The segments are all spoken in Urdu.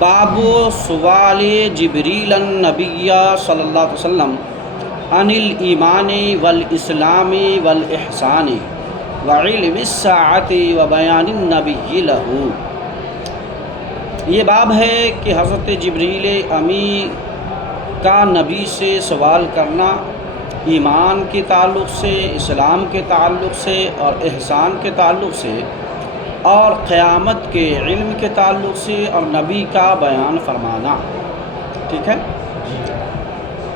باب سوال جبریل النبی صلی اللہ علیہ وسلم عن الایمان والاسلام والاحسان وعلم الساعۃ وبیان النبی لہ۔ یہ باب ہے کہ حضرت جبریل امی کا نبی سے سوال کرنا ایمان کے تعلق سے، اسلام کے تعلق سے اور احسان کے تعلق سے، اور قیامت کے علم کے تعلق سے، اور نبی کا بیان فرمانا۔ ٹھیک ہے،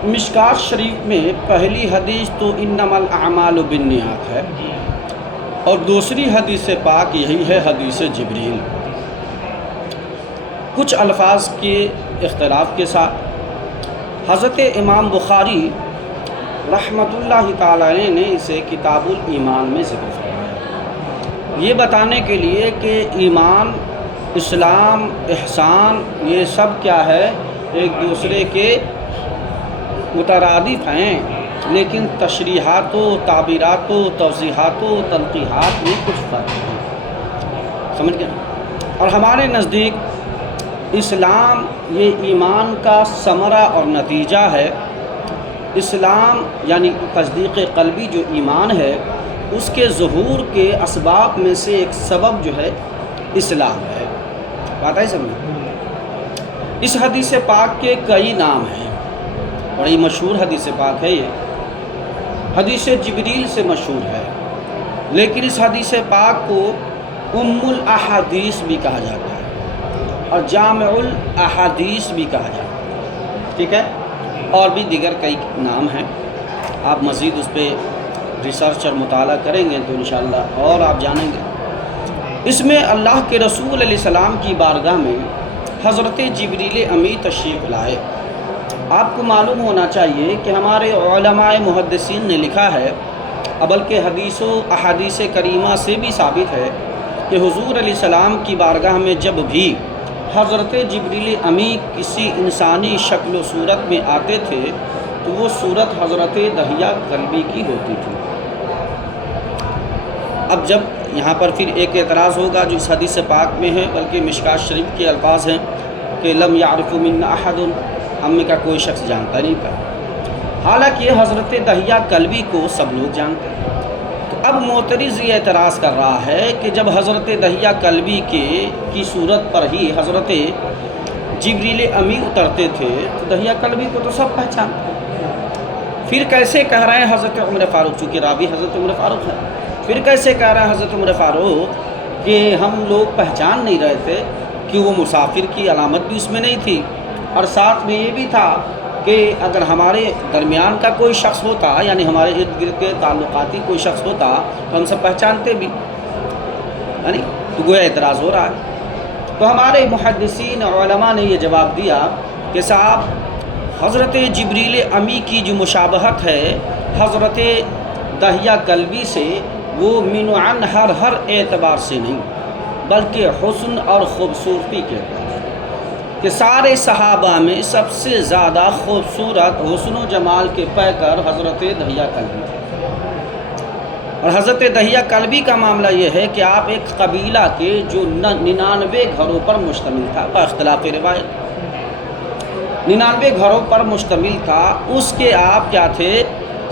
مشکات شریف میں پہلی حدیث تو انما الاعمال بالنیات ہے، اور دوسری حدیث پاک یہی ہے حدیث جبریل، کچھ الفاظ کے اختلاف کے ساتھ۔ حضرت امام بخاری رحمۃ اللہ تعالی علیہ نے اسے کتاب الایمان میں ذکر فرمایا، یہ بتانے کے لیے کہ ایمان، اسلام، احسان یہ سب کیا ہے، ایک دوسرے کے مترادف ہیں، لیکن تشریحات و تعبیرات و توضیحات و تنقیحات میں کچھ فرق ہے، سمجھ گئے۔ اور ہمارے نزدیک اسلام یہ ایمان کا ثمرہ اور نتیجہ ہے۔ اسلام یعنی تصدیق قلبی جو ایمان ہے، اس کے ظہور کے اسباب میں سے ایک سبب جو ہے اسلام ہے۔ بات ہے سمجھ۔ اس حدیث پاک کے کئی نام ہیں، بڑی مشہور حدیث پاک ہے، یہ حدیث جبریل سے مشہور ہے، لیکن اس حدیث پاک کو ام الاحادیث بھی کہا جاتا ہے اور جامع الاحادیث بھی کہا جاتا ہے، ٹھیک ہے، اور بھی دیگر کئی نام ہیں۔ آپ مزید اس پہ ریسرچ اور مطالعہ کریں گے تو انشاءاللہ اور آپ جانیں گے۔ اس میں اللہ کے رسول علیہ السلام کی بارگاہ میں حضرت جبریل امی تشریف لائے۔ آپ کو معلوم ہونا چاہیے کہ ہمارے علماء محدثین نے لکھا ہے، بلکہ حدیث و احادیث کریمہ سے بھی ثابت ہے کہ حضور علیہ السلام کی بارگاہ میں جب بھی حضرت جبریل امی کسی انسانی شکل و صورت میں آتے تھے تو وہ صورت حضرت دحیہ کلبی کی ہوتی تھی۔ اب جب یہاں پر پھر ایک اعتراض ہوگا جو اس حدیث پاک میں ہے، بلکہ مشکات شریف کے الفاظ ہیں کہ لم یعرف منا احد، ہم میں کا کوئی شخص جانتا نہیں تھا، حالانکہ حضرت دحیہ کلبی کو سب لوگ جانتے ہیں۔ تو اب معترض یہ اعتراض کر رہا ہے کہ جب حضرت دحیہ کلبی کی صورت پر ہی حضرت جبریل امی اترتے تھے تو دحیہ کلبی کو تو سب پہچانتے ہیں، پھر کیسے کہہ رہے ہیں حضرت عمر فاروق، چونکہ راوی حضرت عمر فاروق ہے، پھر کیسے کہہ رہے ہیں حضرت عمر فاروق کہ ہم لوگ پہچان نہیں رہے تھے، کہ وہ مسافر کی علامت بھی اس میں نہیں تھی، اور ساتھ میں یہ بھی تھا کہ اگر ہمارے درمیان کا کوئی شخص ہوتا، یعنی ہمارے ارد گرد کے تعلقاتی کوئی شخص ہوتا تو ہم سب پہچانتے بھی، یعنی تو گویا اعتراض ہو رہا ہے۔ تو ہمارے محدثین علماء نے یہ جواب دیا کہ صاحب حضرت جبریل امی کی جو مشابہت ہے حضرت دحیہ کلبی سے، وہ من عن ہر اعتبار سے نہیں، بلکہ حسن اور خوبصورتی کے اعتبار سے، کہ سارے صحابہ میں سب سے زیادہ خوبصورت حسن و جمال کے پیکر حضرت دحیہ کلبی تھے۔ اور حضرت دحیہ کلبی کا معاملہ یہ ہے کہ آپ ایک قبیلہ کے جو 99 گھروں پر مشتمل تھا، باختلاف روایت 99 گھروں پر مشتمل تھا، اس کے آپ کیا تھے،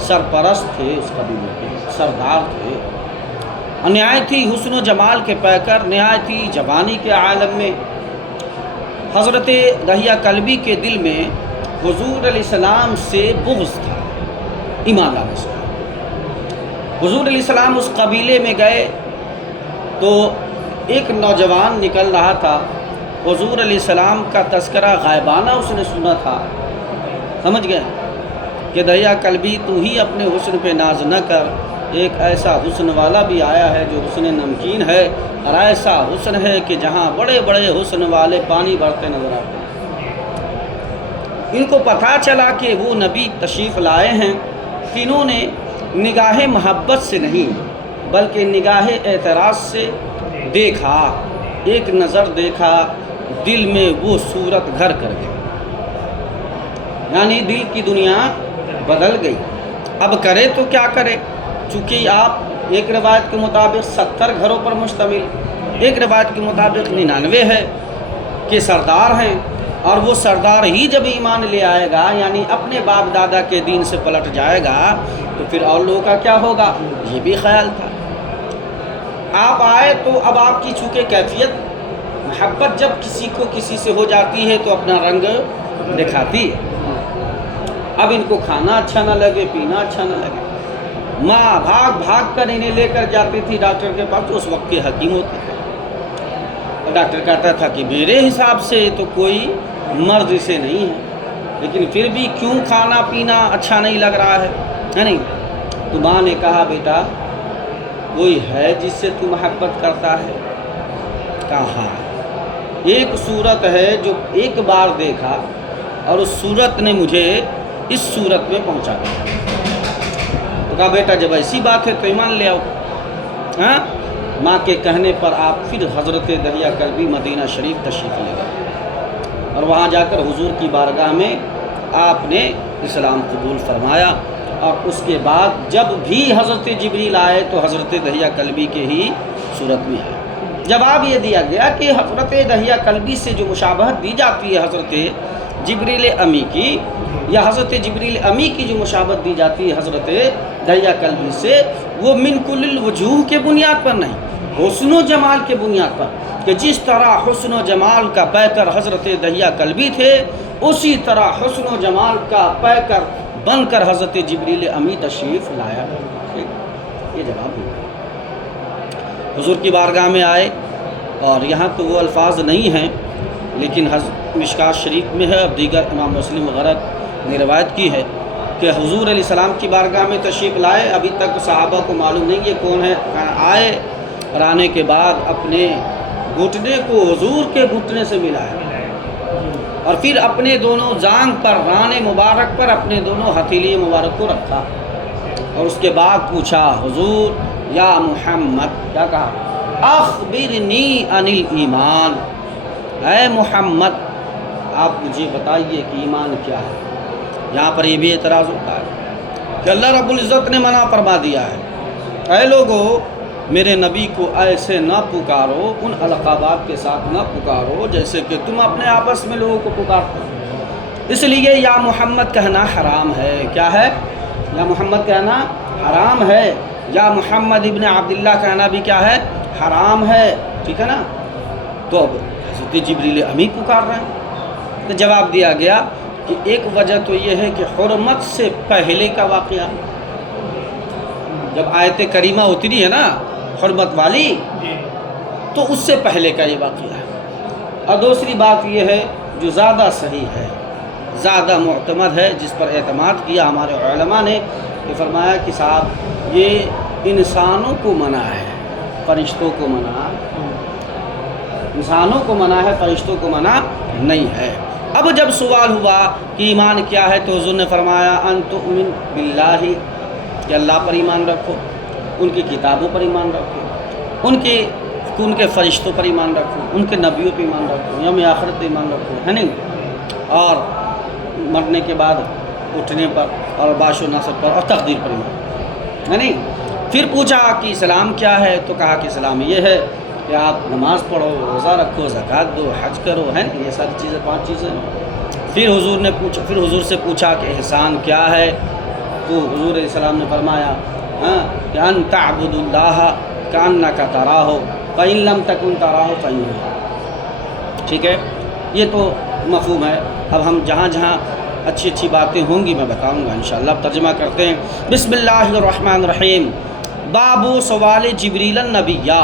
سرپرست تھے، اس قبیلے کے سردار تھے، نہایتی حسن و جمال کے پیکر، نہایتی جوانی کے عالم میں حضرت دحیہ کلبی کے دل میں حضور علیہ السلام سے بغض تھا، ایمان لانے سے۔ حضور علیہ السلام اس قبیلے میں گئے تو ایک نوجوان نکل رہا تھا، حضور علیہ السلام کا تذکرہ غائبانہ اس نے سنا تھا، سمجھ گئے کہ دحیہ کلبی تو ہی اپنے حسن پہ ناز نہ کر، ایک ایسا حسن والا بھی آیا ہے جو حسن نمکین ہے، اور ایسا حسن ہے کہ جہاں بڑے بڑے حسن والے پانی بھرتے نظر آتے ہیں۔ ان کو پتہ چلا کہ وہ نبی تشریف لائے ہیں، تینوں نے نگاہ محبت سے نہیں بلکہ نگاہ اعتراض سے دیکھا، ایک نظر دیکھا، دل میں وہ صورت گھر کر گئی، یعنی دل کی دنیا بدل گئی۔ اب کرے تو کیا کرے، چونکہ آپ ایک روایت کے مطابق 70 گھروں پر مشتمل، ایک روایت کے مطابق 99 ہے، کے سردار ہیں، اور وہ سردار ہی جب ایمان لے آئے گا، یعنی اپنے باپ دادا کے دین سے پلٹ جائے گا، تو پھر اور لوگوں کا کیا ہوگا؟ یہ بھی خیال تھا۔ آپ آئے تو اب آپ کی چونکہ کیفیت، محبت جب کسی کو کسی سے ہو جاتی ہے تو اپنا رنگ دکھاتی ہے۔ اب ان کو کھانا اچھا نہ لگے، پینا اچھا نہ لگے، ماں بھاگ بھاگ کر انہیں لے کر جاتی تھی ڈاکٹر کے پاس، جو اس وقت کے حکیم ہوتے تھے، اور ڈاکٹر کہتا تھا کہ میرے حساب سے تو کوئی مرض اسے نہیں ہے، لیکن پھر بھی کیوں کھانا پینا اچھا نہیں لگ رہا ہے نہیں؟ تو ماں نے کہا بیٹا کوئی ہے جس سے تو محبت کرتا ہے؟ کہا ایک صورت ہے جو ایک بار دیکھا اور اس صورت نے مجھے اس صورت میں پہنچا دیا۔ تو کہا بیٹا جب ایسی بات ہے تو ایمان لے آؤ۔ ہاں، ماں کے کہنے پر آپ پھر حضرت دہیہ کلبی مدینہ شریف تشریف لے گئے، اور وہاں جا کر حضور کی بارگاہ میں آپ نے اسلام قبول فرمایا، اور اس کے بعد جب بھی حضرت جبریل آئے تو حضرت دہیہ کلبی کے ہی صورت میں آئے۔ جواب یہ دیا گیا کہ حضرت دہیہ کلبی سے جو مشابہت دی جاتی ہے حضرت جبریل امی کی، یا حضرت جبریل امی کی جو مشابہت دی جاتی ہے حضرت دہیہ کلبی سے، وہ من کل الوجوہ کے بنیاد پر نہیں، حسن و جمال کے بنیاد پر، کہ جس طرح حسن و جمال کا پیکر حضرت دہیہ کلبی تھے، اسی طرح حسن و جمال کا پیکر بن کر حضرت جبریل امی تشریف لایا۔ یہ جواب ہے۔ حضور کی بارگاہ میں آئے، اور یہاں تو وہ الفاظ نہیں ہیں، لیکن مشکات شریف میں ہے، اور دیگر امام مسلم وغیرہ نے روایت کی ہے کہ حضور علیہ السلام کی بارگاہ میں تشریف لائے، ابھی تک صحابہ کو معلوم نہیں یہ کون ہے، آئے، اور آنے کے بعد اپنے گھٹنے کو حضور کے گھٹنے سے ملایا، اور پھر اپنے دونوں جانگ پر، ران مبارک پر اپنے دونوں ہتھیلی مبارک کو رکھا، اور اس کے بعد پوچھا حضور یا محمد، کیا کہا؟ اخبرنی عن الایمان، اے محمد آپ مجھے بتائیے کہ ایمان کیا ہے۔ یہاں پر یہ بھی اعتراض ہوتا ہے کہ اللہ رب العزت نے منع فرما دیا ہے، اے لوگو میرے نبی کو ایسے نہ پکارو، ان القابات کے ساتھ نہ پکارو جیسے کہ تم اپنے آپس میں لوگوں کو پکارتے ہو، اس لیے یا محمد کہنا حرام ہے۔ کیا ہے؟ یا محمد کہنا حرام ہے، یا محمد ابن عبداللہ کہنا بھی کیا ہے؟ حرام ہے، ٹھیک ہے نا؟ تو اب حضرت جبریل امی پکار رہے ہیں، تو جواب دیا گیا کہ ایک وجہ تو یہ ہے کہ حرمت سے پہلے کا واقعہ، جب آیت کریمہ اتری ہے نا حرمت والی، تو اس سے پہلے کا یہ واقعہ ہے، اور دوسری بات یہ ہے جو زیادہ صحیح ہے، زیادہ معتمد ہے، جس پر اعتماد کیا ہمارے علماء نے، کہ فرمایا کہ صاحب یہ انسانوں کو منع ہے، فرشتوں کو منع، انسانوں کو منع ہے، فرشتوں کو منع نہیں ہے۔ اب جب سوال ہوا کہ ایمان کیا ہے، تو حضور نے فرمایا ان تؤمن باللہ، کہ اللہ پر ایمان رکھو، ان کی کتابوں پر ایمان رکھو، ان کے فرشتوں پر ایمان رکھو، ان کے نبیوں پر ایمان رکھو، یوم آخرت پر ایمان رکھو، ہے نہیں، اور مرنے کے بعد اٹھنے پر، اور باش و نصب پر، اور تقدیر پر ایمان، ہے نہیں۔ پھر پوچھا کہ اسلام کیا ہے، تو کہا کہ اسلام یہ ہے کہ آپ نماز پڑھو، روزہ رکھو، زکوٰۃ دو، حج کرو، ہے نا، یہ ساری چیزیں 5 چیزیں۔ پھر حضور سے پوچھا کہ احسان کیا ہے، تو حضور علیہ السلام نے فرمایا کہ ان تعبد اللہ کأنک تراہ فإن لم تکن تراہ فإنہ، ٹھیک ہے، یہ تو مفہوم ہے۔ اب ہم جہاں جہاں اچھی اچھی باتیں ہوں گی میں بتاؤں گا انشاءاللہ۔ اب ترجمہ کرتے ہیں۔ بسم اللہ الرحمن الرحیم۔ باب سوال جبریل النبیہ،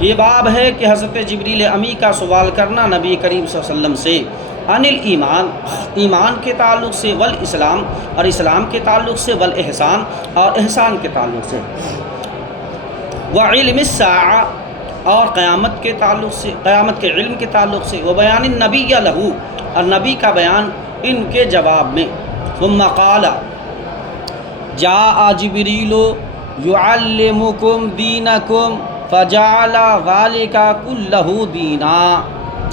یہ باب ہے کہ حضرت جبریل امی کا سوال کرنا نبی کریم صلی اللہ علیہ وسلم سے، عن الایمان، ایمان کے تعلق سے، والاسلام، اور اسلام کے تعلق سے، والاحسان، اور احسان کے تعلق سے، وعلم الساعہ، اور قیامت کے تعلق سے، قیامت کے علم کے تعلق سے، وبیان النبی لہو، اور نبی کا بیان ان کے جواب میں۔ ثم قال جاء جبریل یعلمکم دینکم فجعل ذلک کلہ دینا۔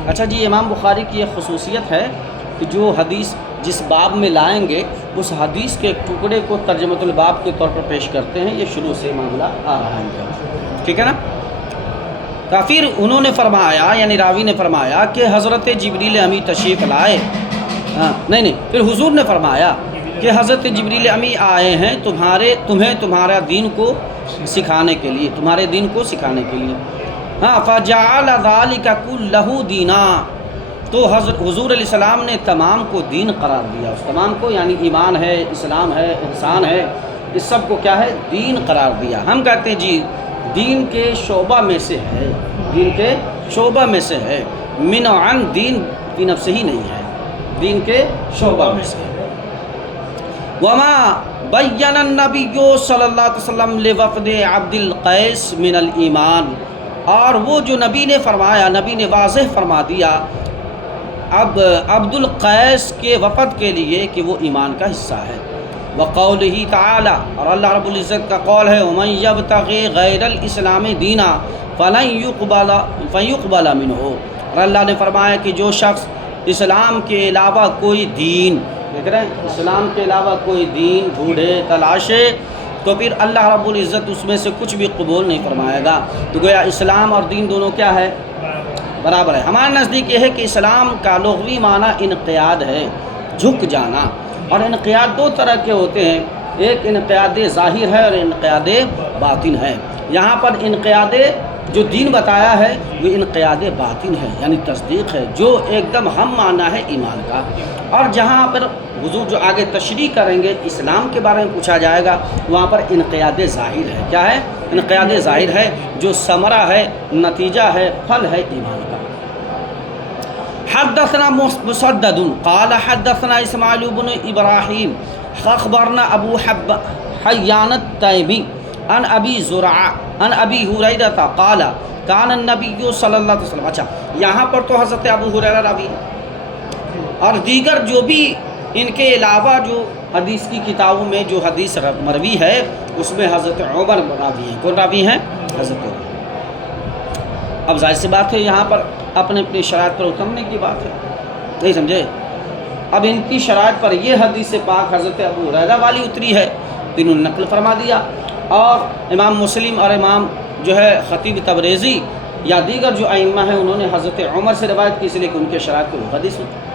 اچھا جی، امام بخاری کی یہ خصوصیت ہے کہ جو حدیث جس باب میں لائیں گے اس حدیث کے ایک ٹکڑے کو ترجمۃ الباب کے طور پر پیش کرتے ہیں۔ یہ شروع سے معاملہ آ رہا ہے، ٹھیک ہے نا۔ کہ پھر انہوں نے فرمایا، یعنی راوی نے فرمایا کہ حضرت جبریل امی تشریف لائے، نہیں پھر حضور نے فرمایا کہ حضرت جبریل امی آئے ہیں تمہیں تمہارا دین کو سکھانے کے لیے، تمہارے دین کو سکھانے کے لیے۔ فجعل ذلک کلہ دینا، تو حضور علیہ السلام نے تمام کو دین قرار دیا، اس تمام کو یعنی ایمان ہے، اسلام ہے، احسان ہے، اس سب کو کیا ہے؟ دین قرار دیا۔ ہم کہتے ہیں جی دین کے شعبہ میں سے ہے، دین کے شعبہ میں سے ہے، من عن دین کی نفس ہی نہیں ہے، دین کے شعبہ میں سے ہے۔ وما بین النبی صلی اللہ علیہ وسلم لوفد عبد القیس من الایمان، اور وہ جو نبی نے فرمایا، نبی نے واضح فرما دیا اب عبد القیس کے وفد کے لیے کہ وہ ایمان کا حصہ ہے۔ وقولہ تعالی، اور اللہ رب العزت کا قول ہے ومن یبتغی غیر الاسلام دینا فلن یقبل منہ، اور اللہ نے فرمایا کہ جو شخص اسلام کے علاوہ کوئی دین، دیکھ رہے ہیں، اسلام کے علاوہ کوئی دین ڈھونڈے تلاشے تو پھر اللہ رب العزت اس میں سے کچھ بھی قبول نہیں فرمائے گا۔ تو گویا اسلام اور دین دونوں کیا ہے؟ برابر ہے۔ ہمارے نزدیک یہ ہے کہ اسلام کا لغوی معنی انقیاد ہے، جھک جانا، اور انقیاد دو طرح کے ہوتے ہیں، ایک انقیاد ظاہر ہے اور انقیاد باطن ہے۔ یہاں پر انقیاد جو دین بتایا ہے وہ انقیاد باطن ہے، یعنی تصدیق ہے، جو ایک دم ہم معنی ہے ایمان کا۔ اور جہاں پر حضور جو آگے تشریح کریں گے اسلام کے بارے میں پوچھا جائے گا، وہاں پر انقیاد ظاہر ہے۔ کیا ہے؟ انقیاد ظاہر ہے، جو ثمرہ ہے، نتیجہ ہے، پھل ہے ایمان کا۔ حدثنا مسدد قال حدثنا اسماعیل بن ابراہیم اخبرنا ابو حیان التیمی عن ابی زرعہ عن ابی ہریرہ قال کان النبی صلی اللہ علیہ وسلم۔ اچھا، یہاں پر تو حضرت ابو ہریرہ راوی اور دیگر جو بھی ان کے علاوہ جو حدیث کی کتابوں میں جو حدیث مروی ہے اس میں حضرت عمر راوی ہیں۔ کون راوی ہیں؟ حضرت عمر۔ اب ظاہر سی بات ہے یہاں پر اپنے اپنی شرائط پر اترنے کی بات ہے، نہیں سمجھے؟ اب ان کی شرائط پر یہ حدیث پاک حضرت ابو ہریرہ والی اتری ہے تو انہوں نے نقل فرما دیا، اور امام مسلم اور امام جو ہے خطیب تبریزی یا دیگر جو ائمہ ہیں انہوں نے حضرت عمر سے روایت کی، اس لیے کہ ان کے شرائط پر وہ حدیث ہوتی،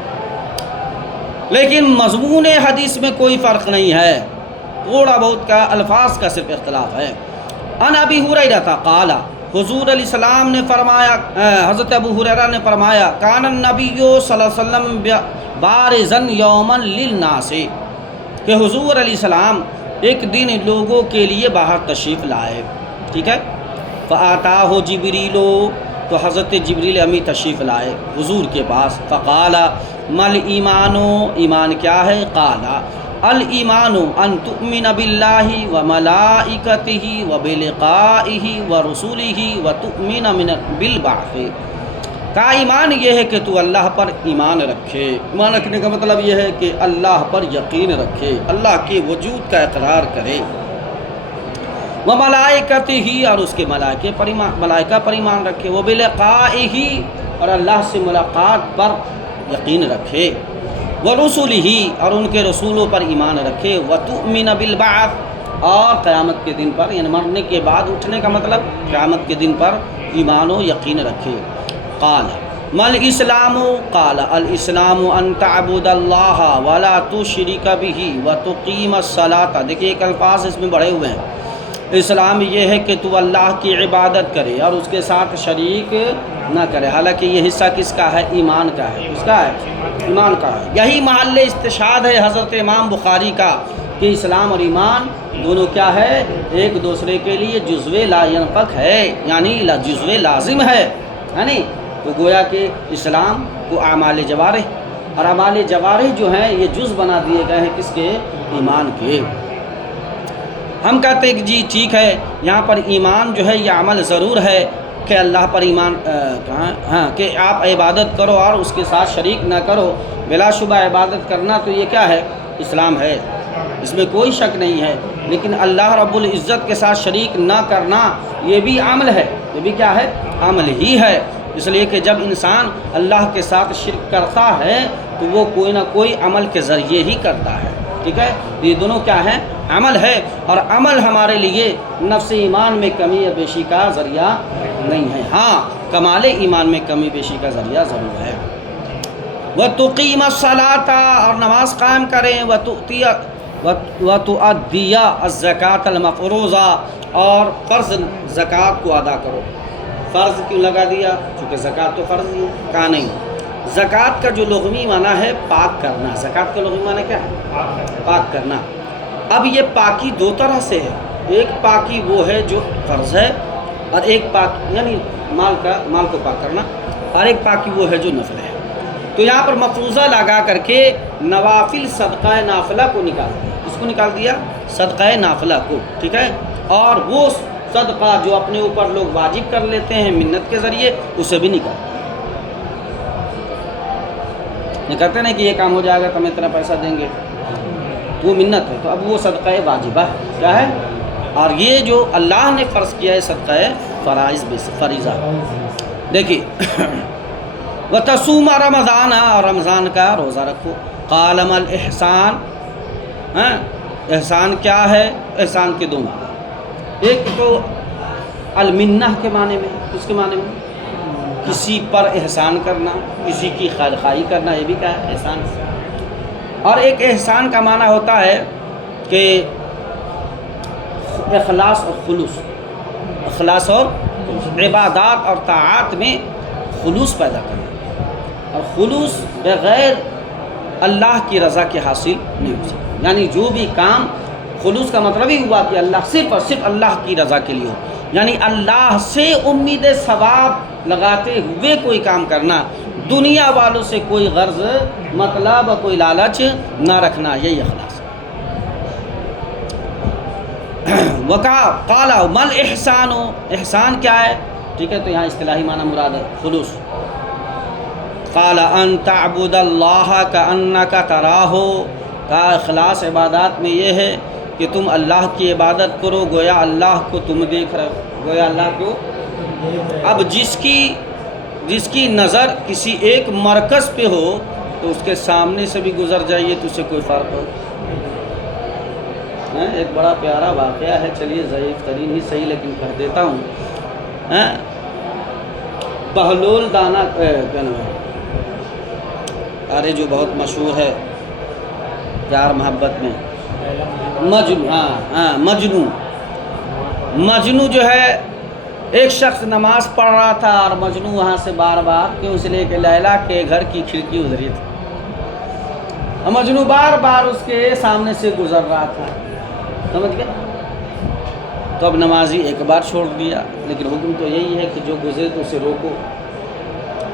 لیکن مضمون حدیث میں کوئی فرق نہیں ہے، تھوڑا بہت کا الفاظ کا صرف اختلاف ہے۔ ان ابی ہریرہ قال، حضور علیہ السلام نے فرمایا، حضرت ابو ہریرہ نے فرمایا کان النبی صلی اللہ علیہ وسلم بارزا یوما للناس، کہ حضور علیہ السلام ایک دن لوگوں کے لیے باہر تشریف لائے، ٹھیک ہے۔ فآتاہ جبریل، تو حضرت جبریل امی تشریف لائے حضور کے پاس۔ فقال مل ایمان، ایمان کیا ہے؟ قال الایمان ان تؤمن باللہ وملائکتہ وبلقائہ ورسولہ وتؤمن بالبعث، کا ایمان یہ ہے کہ تو اللہ پر ایمان رکھے، ایمان رکھنے کا مطلب یہ ہے کہ اللہ پر یقین رکھے، اللہ کے وجود کا اقرار کرے، وملائکتہ، اور اس کے ملائکہ پر ایمان رکھے، وبلقائہ، اور اللہ سے ملاقات پر یقین رکھے، ورسولہ، اور ان کے رسولوں پر ایمان رکھے، وتؤمن بالبعث، اور قیامت کے دن پر، یعنی مرنے کے بعد اٹھنے کا مطلب قیامت کے دن پر ایمان و یقین رکھے۔ قال مل اسلام، قال الاسلام ان تعبد اللہ ولا تشرک بہ وتقیم الصلاۃ۔ دیکھیے ایک الفاظ اس میں بڑھے ہوئے ہیں، اسلام یہ ہے کہ تو اللہ کی عبادت کرے اور اس کے ساتھ شریک نہ کرے، حالانکہ یہ حصہ کس کا ہے؟ ایمان کا ہے، اس کا ہے، ایمان کا ہے۔ یہی محل استشہاد ہے حضرت امام بخاری کا کہ اسلام اور ایمان دونوں کیا ہے؟ ایک دوسرے کے لیے جزو لا ینفک ہے، یعنی جزو لازم ہے، یعنی تو گویا کہ اسلام کو اعمال جوارح، اور اعمال جوارح جو ہیں یہ جز بنا دیے گئے ہیں کس کے؟ ایمان کے۔ ہم کہتے ہیں کہ جی ٹھیک ہے، یہاں پر ایمان جو ہے یہ عمل ضرور ہے کہ اللہ پر ایمان ہاں کہ آپ عبادت کرو اور اس کے ساتھ شریک نہ کرو، بلا شبہ عبادت کرنا تو یہ کیا ہے؟ اسلام ہے، اس میں کوئی شک نہیں ہے، لیکن اللہ رب العزت کے ساتھ شریک نہ کرنا یہ بھی عمل ہے، یہ بھی کیا ہے؟ عمل ہی ہے، اس لیے کہ جب انسان اللہ کے ساتھ شرک کرتا ہے تو وہ کوئی نہ کوئی عمل کے ذریعے ہی کرتا ہے، ٹھیک ہے، یہ دونوں کیا ہیں؟ عمل ہے، اور عمل ہمارے لیے نفس ایمان میں کمی یا بیشی کا ذریعہ نہیں ہے، ہاں کمال ایمان میں کمی بیشی کا ذریعہ ضرور ہے۔ وَتُقِيمَ الصَّلَاةَ، اور نماز قائم کریں، وَتُؤَدِّيَ الزَّكَاةَ الْمَفْرُوضَةَ، اور فرض زکوٰۃ کو ادا کرو۔ فرض کیوں لگا دیا؟ چونکہ زکوٰۃ تو فرض ہی ہے، کہا نہیں۔ زکوٰۃ کا جو لغوی معنی ہے پاک کرنا، زکوٰۃ کا لغوی معنی کیا ہے؟ پاک کرنا۔ اب یہ پاکی دو طرح سے ہے، ایک پاکی وہ ہے جو فرض ہے، اور ایک پاک یعنی مال کو پاک کرنا، اور ایک پاکی وہ ہے جو نفل ہے۔ تو یہاں پر مفروضہ لگا کر کے نوافل صدقہ نافلہ کو نکال دیا، اس کو نکال دیا صدقہ نافلہ کو، ٹھیک ہے، اور وہ صدقہ جو اپنے اوپر لوگ واجب کر لیتے ہیں منت کے ذریعے، اسے بھی نکال دیا۔ یہ کہتے ہیں کہ یہ کام ہو جائے گا تو ہم اتنا پیسہ دیں گے، تو وہ منت ہے، تو اب وہ صدقہ واجبہ کیا ہے، اور یہ جو اللہ نے فرض کیا ہے صدقہ فریضہ۔ دیکھیے وَتَصُومَ رمضان، اور رمضان کا روزہ رکھو۔ قَالَ مَا الْإِحْسَانُ، احسان کیا ہے؟ احسان کے دو معنی، ایک تو المنہ کے معنی میں، اس کے معنی میں کسی پر احسان کرنا، کسی کی خیر خواہی کرنا، یہ بھی کیا ہے؟ احسان۔ اور ایک احسان کا معنی ہوتا ہے کہ اخلاص اور خلوص، اخلاص اور عبادات اور طاعات میں خلوص پیدا کرنا، اور خلوص بغیر اللہ کی رضا کے حاصل نہیں ہو سکتا، یعنی جو بھی کام، خلوص کا مطلب ہی ہوا کہ اللہ صرف اور صرف اللہ کی رضا کے لیے ہو، یعنی اللہ سے امید ثواب لگاتے ہوئے کوئی کام کرنا، دنیا والوں سے کوئی غرض مطلب کوئی لالچ نہ رکھنا، یہی اخلاص قال ما الاحسان، احسان کیا ہے؟ ٹھیک ہے، تو یہاں اصطلاحی معنی مراد ہے خلوص۔ قال ان تعبد اللہ کأنک تراہ، کہا اخلاص عبادات میں یہ ہے کہ تم اللہ کی عبادت کرو گویا اللہ کو تم دیکھ رہے ہو، گویا اللہ کو۔ اب جس کی نظر کسی ایک مرکز پہ ہو تو اس کے سامنے سے بھی گزر جائیے تو اسے کوئی فرق ہو۔ ایک بڑا پیارا واقعہ ہے، چلیے ضعیف ترین ہی صحیح لیکن کہہ دیتا ہوں۔ بہلول دانا کیا نام ہے، ارے جو بہت مشہور ہے پیار محبت میں، مجنو جو ہے، ایک شخص نماز پڑھ رہا تھا اور مجنو وہاں سے بار بار کہ اس لیے کہ لیلا کے گھر کی کھڑکی ادھری تھی، اور مجنو بار بار اس کے سامنے سے گزر رہا تھا، سمجھ گئے؟ تو اب نمازی ایک بار چھوڑ دیا، لیکن حکم تو یہی ہے کہ جو گزرے تو اسے روکو،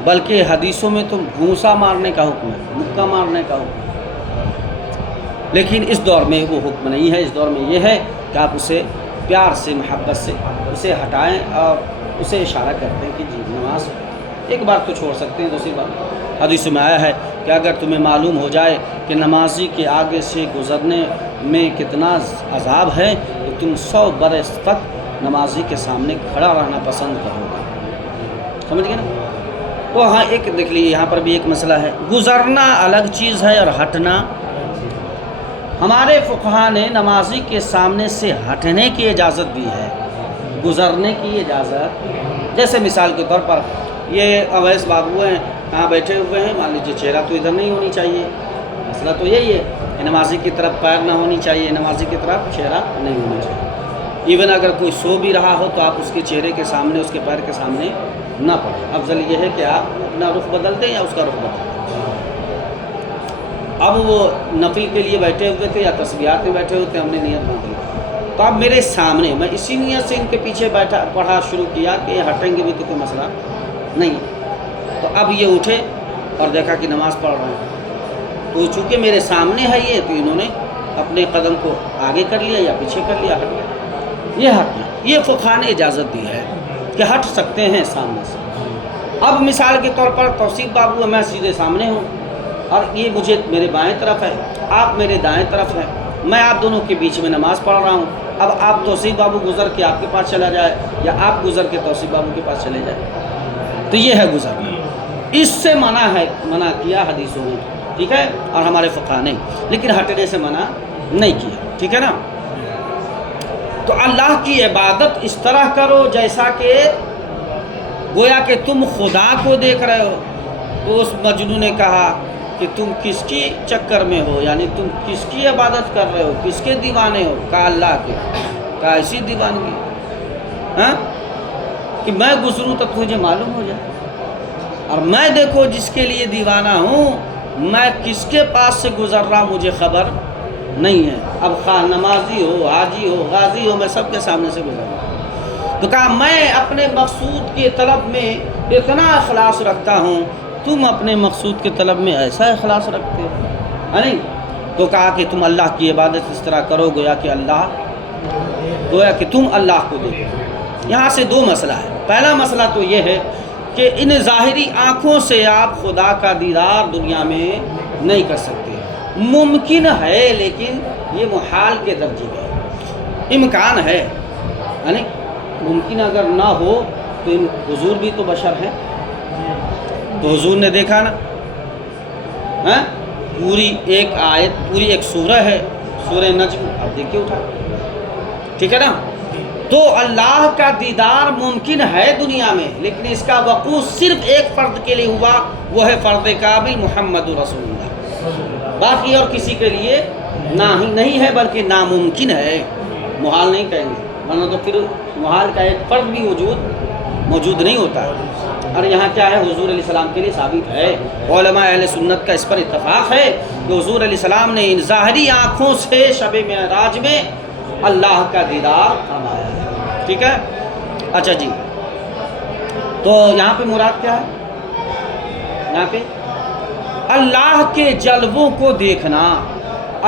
بلکہ حدیثوں میں تو گھونسا مارنے کا حکم ہے، مکہ مارنے کا حکم ہے، لیکن اس دور میں وہ حکم نہیں ہے، اس دور میں یہ ہے کہ آپ اسے پیار سے محبت سے اسے ہٹائیں اور اسے اشارہ کرتے ہیں کہ جی نماز ایک بار تو چھوڑ سکتے ہیں، دوسری بار حدیث میں آیا ہے کہ اگر تمہیں معلوم ہو جائے کہ نمازی کے آگے سے گزرنے میں کتنا عذاب ہے تو تم 100 برس تک نمازی کے سامنے کھڑا رہنا پسند کرو گے، سمجھ گئے نا؟ تو ہاں ایک دیکھ لیجیے یہاں پر بھی ایک مسئلہ ہے، گزرنا الگ چیز ہے اور ہٹنا۔ ہمارے فقہا نے نمازی کے سامنے سے ہٹنے کی اجازت دی ہے، گزرنے کی اجازت، جیسے مثال کے طور پر یہ اویس بابو ہیں، کہاں بیٹھے ہوئے ہیں، مان لیجیے چہرہ تو ادھر نہیں ہونی چاہیے، مسئلہ تو یہی ہے کہ نمازی کی طرف پیر نہ ہونی چاہیے، نمازی کی طرف چہرہ نہیں ہونا چاہیے۔ ایون اگر کوئی سو بھی رہا ہو تو آپ اس کے چہرے کے سامنے، اس کے پیر کے سامنے نہ پڑھیں، افضل یہ ہے کہ آپ اپنا رخ بدل دیں یا اس کا رخ بدل دیں۔ اب وہ نفل کے لیے بیٹھے ہوئے تھے یا تسبیحات میں بیٹھے ہوئے تھے، ہم نے نیت باندھ لی، تو اب میرے سامنے، میں اسی نیت سے ان کے پیچھے بیٹھا پڑھا شروع کیا کہ ہٹیں گے بھی تو کوئی مسئلہ نہیں، تو اب یہ اٹھے اور دیکھا کہ نماز پڑھ رہے ہیں، تو چونکہ میرے سامنے ہے یہ، تو انہوں نے اپنے قدم کو آگے کر لیا یا پیچھے کر لیا، ہٹ گیا، یہ ہٹنا، یہ فقہا نے اجازت دی ہے کہ ہٹ سکتے ہیں سامنے سے۔ اب مثال کے طور پر توصیف بابو میں سیدھے سامنے ہوں اور یہ مجھے میرے بائیں طرف ہے، آپ میرے دائیں طرف ہیں، میں آپ دونوں کے بیچ میں نماز پڑھ رہا ہوں، اب آپ توصیف بابو گزر کے آپ کے پاس چلا جائے یا آپ گزر کے توصیف بابو کے پاس چلے جائے، تو یہ ہے گزرنا، اس سے منع کیا حدیثوں میں ٹھیک ہے، اور ہمارے فقہ نے، لیکن ہٹنے سے منع نہیں کیا، ٹھیک ہے نا۔ تو اللہ کی عبادت اس طرح کرو جیسا کہ گویا کہ تم خدا کو دیکھ رہے ہو۔ تو اس مجنون نے کہا کہ تم کس کی چکر میں ہو، یعنی تم کس کی عبادت کر رہے ہو، کس کے دیوانے ہو؟ کہا اللہ کے۔ کہا ایسی دیوانگی ہاں کہ میں گزروں تو تجھے معلوم ہو جائے، اور میں دیکھو جس کے لیے دیوانہ ہوں، میں کس کے پاس سے گزر رہا مجھے خبر نہیں ہے۔ اب خواہ نمازی ہو، حاجی ہو، غازی ہو، میں سب کے سامنے سے گزر رہا ہوں۔ تو کہا میں اپنے مقصود کے طلب میں اتنا اخلاص رکھتا ہوں، تم اپنے مقصود کے طلب میں ایسا اخلاص رکھتے ہو، ہے نہیں؟ تو کہا کہ تم اللہ کی عبادت اس طرح کرو گویا کہ تم اللہ کو دیکھو۔ یہاں سے دو مسئلہ ہے۔ پہلا مسئلہ تو یہ ہے کہ ان ظاہری آنکھوں سے آپ خدا کا دیدار دنیا میں نہیں کر سکتے، ممکن ہے لیکن یہ محال کے درجے میں ہے، امکان ہے، یعنی ممکن اگر نہ ہو تو حضور بھی تو بشر ہیں، تو حضور نے دیکھا نا، ہاں پوری ایک آیت، پوری ایک سورہ ہے، سورہ نجم، اب دیکھیے اٹھا، ٹھیک ہے نا۔ تو اللہ کا دیدار ممکن ہے دنیا میں، لیکن اس کا وقوع صرف ایک فرد کے لیے ہوا، وہ ہے فرد قابل محمد رسول اللہ، باقی اور کسی کے لیے نہیں ہے، بلکہ ناممکن ہے، محال نہیں کہیں گے، ورنہ تو پھر محال کا ایک فرد بھی موجود نہیں ہوتا ہے۔ اور یہاں کیا ہے، حضور علیہ السلام کے لیے ثابت ہے، علماء اہل سنت کا اس پر اتفاق ہے کہ حضور علیہ السلام نے ان ظاہری آنکھوں سے شب معراج میں اللہ کا دیدار فرمایا ہے، ٹھیک ہے۔ اچھا جی، تو یہاں پہ مراد کیا ہے؟ یہاں پہ اللہ کے جلووں کو دیکھنا،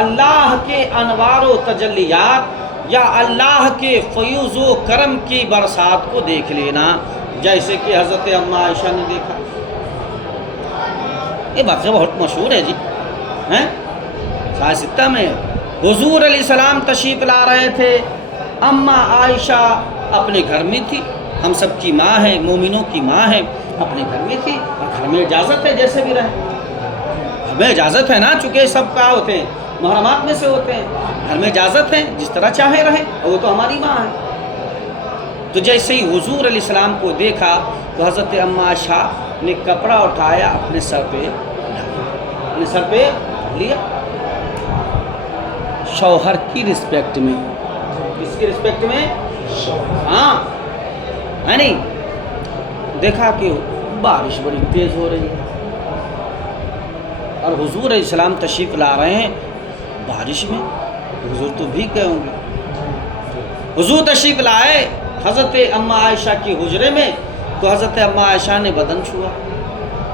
اللہ کے انوار و تجلیات، یا اللہ کے فیوز و کرم کی برسات کو دیکھ لینا، جیسے کہ حضرت اماں عائشہ نے دیکھا۔ یہ واقعہ بہت مشہور ہے جی، ہیں صحیح ستہ میں حضور علیہ السلام تشریف لا رہے تھے، اماں عائشہ اپنے گھر میں تھی، ہم سب کی ماں ہے، مومنوں کی ماں ہے، اپنے گھر میں تھی، اور گھر میں اجازت ہے جیسے بھی رہے، گھر میں اجازت ہے نا، چونکہ سب کیا ہوتے ہیں، محرمات میں سے ہوتے ہیں، گھر میں اجازت ہے جس طرح چاہے رہے، اور وہ تو ہماری ماں ہے۔ تو جیسے ہی حضور علیہ السلام کو دیکھا تو حضرت اماں عائشہ نے کپڑا اٹھایا، اپنے سر پہ لیا، شوہر کی رسپیکٹ میں، کس کی رسپیکٹ میں؟ ہاں، ہے نہیں؟ دیکھا کہ بارش بڑی تیز ہو رہی ہے، اور حضور علیہ السلام تشریف لا رہے ہیں بارش میں، حضور تو بھیگ گئے ہوں گے۔ حضور تشریف لائے حضرت اماں عائشہ کی حجرے میں، تو حضرت اماں عائشہ نے بدن چھوا،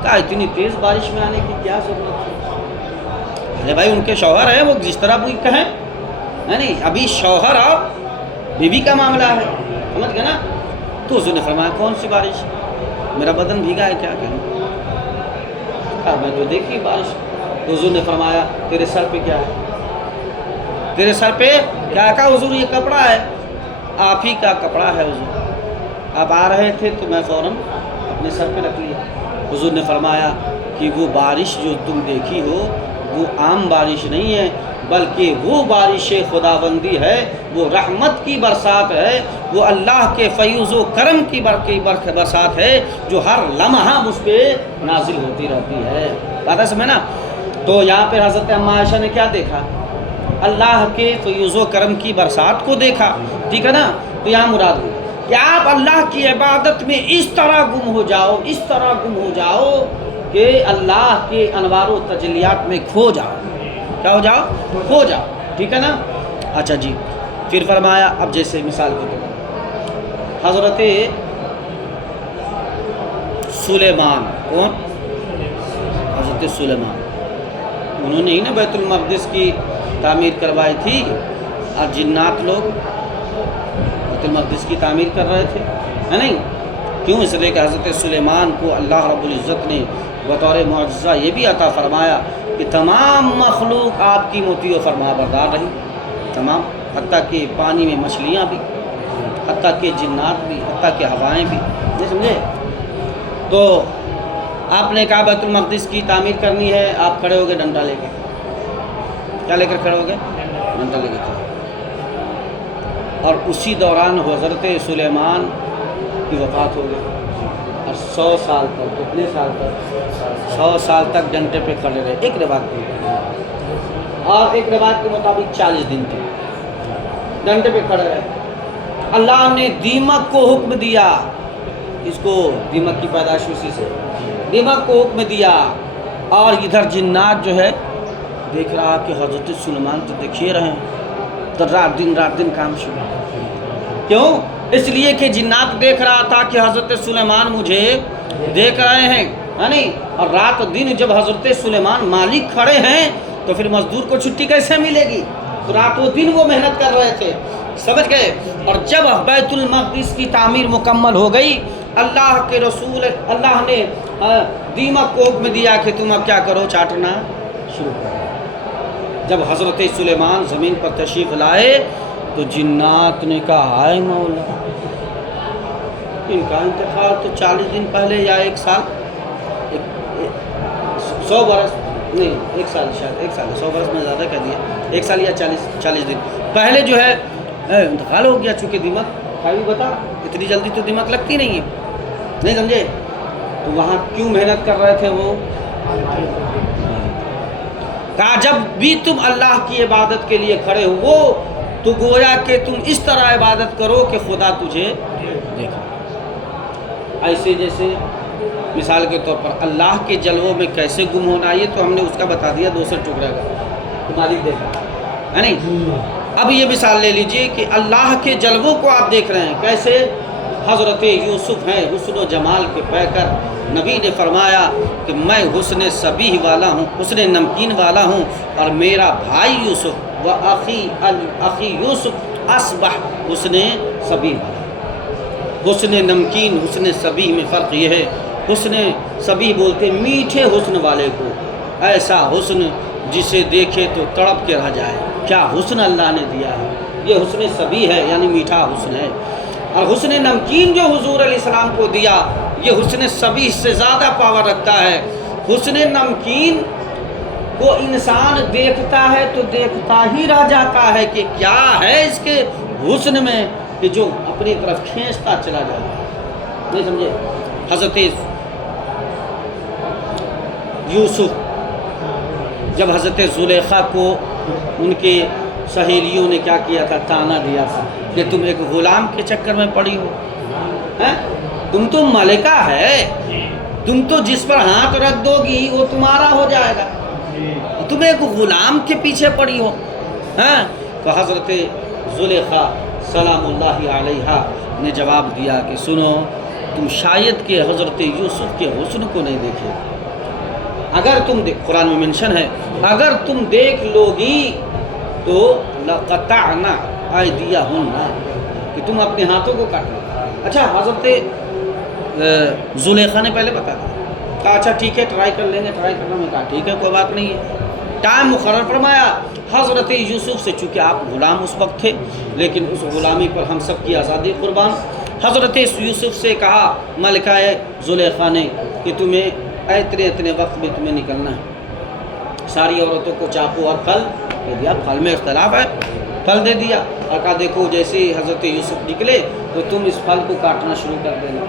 کہا اتنی تیز بارش میں آنے کی کیا ضرورت ہے؟ ارے بھائی ان کے شوہر ہیں، وہ جس طرح بھی کہیں، ہے نہیں، ابھی شوہر اور بیوی کا معاملہ ہے، سمجھ گئے نا۔ تو حضور نے فرمایا کون سی بارش، میرا بدن بھیگا ہے، کیا کروں؟ کہا میں تو دیکھی بارش۔ تو حضور نے فرمایا تیرے سر پہ کیا ہے؟ تیرے سر پہ کیا؟ کہا حضور یہ کپڑا ہے، آپ ہی کا کپڑا ہے حضور، آپ آ رہے تھے تو میں فوراً اپنے سر پہ رکھ لیا۔ حضور نے فرمایا کہ وہ بارش جو تم دیکھی ہو وہ عام بارش نہیں ہے، بلکہ وہ بارش خداوندی ہے، وہ رحمت کی برسات ہے، وہ اللہ کے فیض و کرم کی برسات ہے جو ہر لمحہ مجھ پہ نازل ہوتی رہتی ہے۔ بات ہے سمجھے نا؟ تو یہاں پہ حضرت اماں عائشہ نے کیا دیکھا؟ اللہ کے فیض و کرم کی برسات کو دیکھا، ٹھیک ہے نا۔ تو یہاں مراد ہے کہ آپ اللہ کی عبادت میں اس طرح گم ہو جاؤ کہ اللہ کے انوار و تجلیات میں کھو جاؤ، کیا ہو جاؤ؟ کھو جاؤ، ٹھیک ہے نا۔ اچھا جی، پھر فرمایا، اب جیسے مثال کے طور پر حضرت سلیمان، کون؟ حضرت سلیمان، انہوں نے ہی نا بیت المقدس کی تعمیر کروائی تھی، اور جنات لوگ بیت المقدس کی تعمیر کر رہے تھے، ہے نہیں؟ کیوں؟ اس لیے کہ حضرت سلیمان کو اللہ رب العزت نے بطور معجزہ یہ بھی عطا فرمایا کہ تمام مخلوق آپ کی مطیع و فرما بردار رہی، تمام، حتیٰ کہ پانی میں مچھلیاں بھی، حتیٰ کہ جنات بھی، حتیٰ کہ ہوائیں بھی، نہیں سمجھے؟ تو آپ نے کہا بیت المقدس کی تعمیر کرنی ہے، آپ کھڑے ہو گئے ڈنڈا لے کے، کیا لے کر کھڑے ہو گئے؟ ڈنڈا لے کے کھڑے. اور اسی دوران حضرت سلیمان کی وفات ہو گئی، اور 100 سال تک، کتنے سال تک؟ 100 سال تک ڈنڈے پہ کھڑے رہے، ایک روایت میں، اور ایک روایت کے مطابق 40 دن تک ڈنڈے پہ کھڑے رہے. اللہ نے دیمک کو حکم دیا، اس کو دیمک کی پیدائش اسی سے، دیمک کو حکم دیا، اور ادھر جنات جو ہے دیکھ رہا کہ حضرت سلیمان تو دیکھیے رہے ہیں، تو رات دن کام شروع. کیوں؟ اس لیے کہ جنات دیکھ رہا تھا کہ حضرت سلیمان مجھے دیکھ رہے ہیں، نہیں، اور رات دن جب حضرت سلیمان مالک کھڑے ہیں تو پھر مزدور کو چھٹی کیسے ملے گی؟ تو رات و دن وہ محنت کر رہے تھے، سمجھ گئے. اور جب بیت المقدس کی تعمیر مکمل ہو گئی، اللہ کے رسول، اللہ نے دیمک کو حکم دیا کہ تم اب کیا کرو، چاٹنا شروع کرو. جب حضرت سلیمان زمین پر تشریف لائے تو جنات نے کہا ہائے مولا، ان کا انتقال تو 40 دن پہلے یا 1 سال، 100 برس نہیں، 1 سال، شاید 1 سال، 100 برس میں زیادہ کہہ دیا، 1 سال یا 40 دن پہلے جو ہے انتقال ہو گیا. چونکہ دیمک بھی بتا اتنی جلدی تو دیمک لگتی نہیں ہے، نہیں سمجھے. تو وہاں کیوں محنت کر رہے تھے وہ؟ کہا جب بھی تم اللہ کی عبادت کے لیے کھڑے ہو تو گویا کہ تم اس طرح عبادت کرو کہ خدا تجھے دیکھے. ایسے جیسے مثال کے طور پر اللہ کے جلووں میں کیسے گم ہونا، یہ تو ہم نے اس کا بتا دیا، دوسرے ٹکڑے کا تو مالک دیکھا ہے نہیں. اب یہ مثال لے لیجئے کہ اللہ کے جلووں کو آپ دیکھ رہے ہیں کیسے. حضرت یوسف ہیں حسن و جمال کے پیکر، نبی نے فرمایا کہ میں حسن صبیح والا ہوں، حسن نمکین والا ہوں، اور میرا بھائی یوسف و اخی یوسف اصبح حسن صبیح. حسن نمکین حسن صبیح میں فرق یہ ہے، حسن صبیح بولتے میٹھے حسن والے کو، ایسا حسن جسے دیکھے تو تڑپ کے رہ جائے. کیا حسن اللہ نے دیا ہے، یہ حسن صبیح ہے، یعنی میٹھا حسن ہے. اور حسن نمکین جو حضور علیہ السلام کو دیا، یہ حسن صبیح سے زیادہ پاور رکھتا ہے. حسن نمکین کو انسان دیکھتا ہے تو دیکھتا ہی رہ جاتا ہے کہ کیا ہے اس کے حسن میں کہ جو اپنی طرف کھینچتا چلا جاتا ہے. نہیں سمجھے. حضرت یوسف جب حضرت زلیخا کو ان کے سہیلیوں نے کیا کیا تھا، تانا دیا تھا کہ تم ایک غلام کے چکر میں پڑی ہو، تم تو ملکہ ہے، تم تو جس پر ہاتھ رکھ دو گی وہ تمہارا ہو جائے گا، تم ایک غلام کے پیچھے پڑی ہو. تو حضرت زلیخا سلام اللہ علیہا نے جواب دیا کہ سنو، تم شاید کہ حضرت یوسف کے حسن کو نہیں دیکھے. اگر تم قرآن میں منشن ہے، اگر تم دیکھ لو گی تو لقطعنا ایدیہن، کہ تم اپنے ہاتھوں کو کاٹ لو. اچھا حضرت زلیخا نے پہلے بتا دیا، کہا اچھا ٹھیک ہے ٹرائی کر لیں گے. ٹرائی کرنا میں کہا ٹھیک ہے کوئی بات نہیں ہے. ٹائم مقرر فرمایا. حضرت یوسف سے چونکہ آپ غلام اس وقت تھے، لیکن اس غلامی پر ہم سب کی آزادی قربان. حضرت یوسف سے کہا ملکہ زلیخا نے کہ تمہیں اتنے وقت میں تمہیں نکلنا ہے. ساری عورتوں کو چاقو اور پھل دے دیا، پھل میں اختلاف ہے، پھل دے دیا اور کہا دیکھو جیسے ہی حضرت یوسف نکلے تو تم اس پھل کو کاٹنا شروع کر دینا.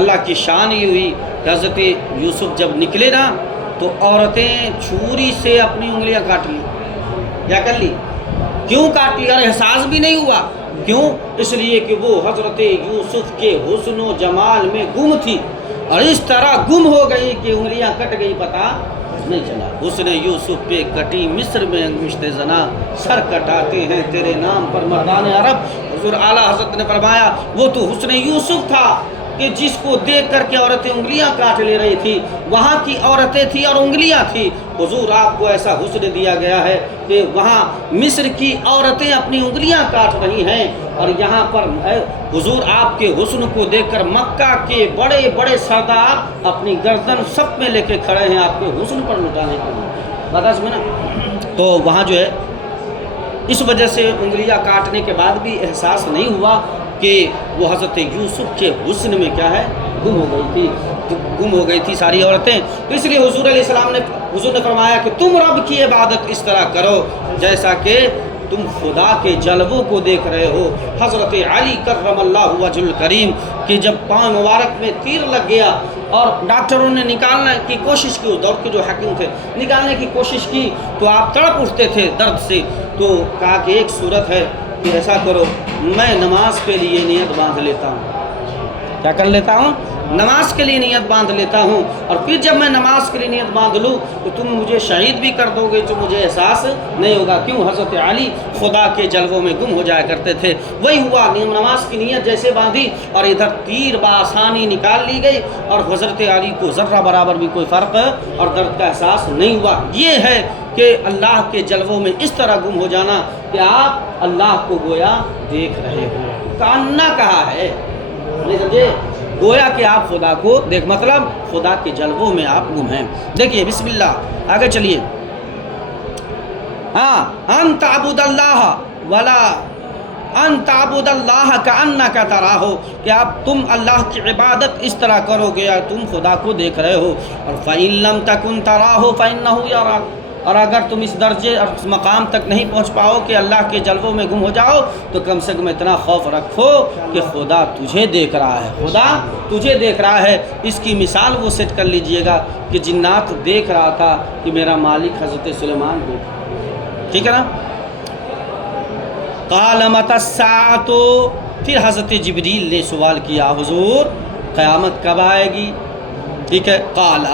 اللہ کی شان یہ ہوئی کہ حضرت یوسف جب نکلے نا تو عورتیں چھری سے اپنی انگلیاں کاٹ لی. کیا کر لی؟ کیوں کاٹ لی؟ اور احساس بھی نہیں ہوا. کیوں؟ اس لیے کہ وہ حضرت یوسف کے حسن و جمال میں گم تھی، اور اس طرح گم ہو گئی کہ انگلیاں کٹ گئی، پتہ نہیں چلا. حسن یوسف پہ کٹی مصر میں انگشت زنا، سر کٹاتے ہیں تیرے نام پر مردان عرب. حضور اعلیٰ حضرت نے فرمایا وہ تو حسن یوسف تھا کہ جس کو دیکھ کر کے عورتیں انگلیاں کاٹ لے رہی تھی. وہاں کی عورتیں تھیں اور انگلیاں تھیں. حضور آپ کو ایسا حسن دیا گیا ہے کہ وہاں مصر کی عورتیں اپنی انگلیاں کاٹ رہی ہیں، اور یہاں پر حضور آپ کے حسن کو دیکھ کر مکہ کے بڑے بڑے سردار اپنی گردن سب میں لے کے کھڑے ہیں آپ کے حسن پر لٹانے کے لیے. بتا سمجھنا. تو وہاں جو ہے اس وجہ سے انگلیاں کاٹنے کے بعد بھی احساس نہیں ہوا کہ وہ حضرت یوسف کے حسن میں کیا ہے، گم ہو گئی تھی. گم ہو گئی تھی ساری عورتیں. تو اس لیے حضور علیہ السلام نے فرمایا کہ تم رب کی عبادت اس طرح کرو جیسا کہ تم خدا کے جلووں کو دیکھ رہے ہو. حضرت علی کرم اللہ وجہ الکریم کہ جب پاؤں مبارک میں تیر لگ گیا اور ڈاکٹروں نے نکالنے کی کوشش کی، اس دور کے جو حکیم تھے نکالنے کی کوشش کی تو آپ تڑپ اٹھتے تھے درد سے. تو کہا کہ ایک صورت ہے کہ ایسا کرو، میں نماز کے لیے نیت باندھ لیتا ہوں. کیا کر لیتا ہوں؟ نماز کے لیے نیت باندھ لیتا ہوں، اور پھر جب میں نماز کے لیے نیت باندھ لوں تو تم مجھے شہید بھی کر دو گے تو مجھے احساس نہیں ہوگا. کیوں؟ حضرت علی خدا کے جلووں میں گم ہو جایا کرتے تھے. وہی ہوا، نماز کی نیت جیسے باندھی اور ادھر تیر بآسانی نکال لی گئی اور حضرت علی کو ذرہ برابر بھی کوئی فرق اور درد کا احساس نہیں ہوا. یہ ہے کہ اللہ کے جلووں میں اس طرح گم ہو جانا کہ آپ اللہ کو گویا دیکھ رہے ہو. کاننا کہا ہے، نہیں سمجھے؟ گویا کہ آپ خدا کو دیکھ، مطلب خدا کے جلووں میں آپ گم ہیں. دیکھیے بسم اللہ آگے چلیے. ان تعبد اللہ ولا ان تعبد اللہ کأنک تراہ، کہ آپ تم اللہ کی عبادت اس طرح کرو گے یا تم خدا کو دیکھ رہے ہو. اور فإن لم تکن تراہ فإنہ یراک، اور اگر تم اس درجے اور اس مقام تک نہیں پہنچ پاؤ کہ اللہ کے جلووں میں گم ہو جاؤ تو کم سے کم اتنا خوف رکھو کہ خدا تجھے دیکھ رہا ہے. خدا تجھے دیکھ رہا ہے. اس کی مثال وہ سیٹ کر لیجئے گا کہ جنات دیکھ رہا تھا کہ میرا مالک حضرت سلیمان دیکھ، ٹھیک ہے نا. قال متی الساعۃ، پھر حضرت جبریل نے سوال کیا حضور قیامت کب آئے گی؟ ٹھیک ہے. قال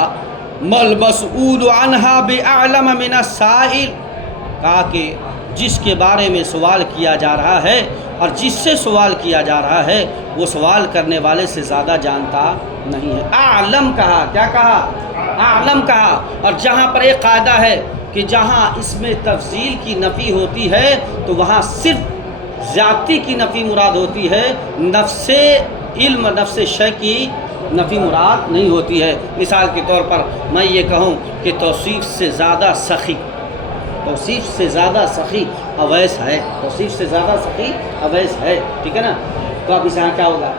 مل مسئول عنہا بأعلم من السائل، کہا کہ جس کے بارے میں سوال کیا جا رہا ہے اور جس سے سوال کیا جا رہا ہے وہ سوال کرنے والے سے زیادہ جانتا نہیں ہے. اعلم کہا، کیا کہا؟ اعلم کہا. اور جہاں پر ایک قاعدہ ہے کہ جہاں اس میں تفضیل کی نفی ہوتی ہے تو وہاں صرف زیادتی کی نفی مراد ہوتی ہے، نفس علم نفس شے کی نفی مراد نہیں ہوتی ہے. مثال کے طور پر میں یہ کہوں کہ توصیف سے زیادہ سخی، توصیف سے زیادہ سخی اویس ہے، توصیف سے زیادہ سخی اویس ہے، ٹھیک ہے نا. تو اب اس یہاں کیا ہوگا؟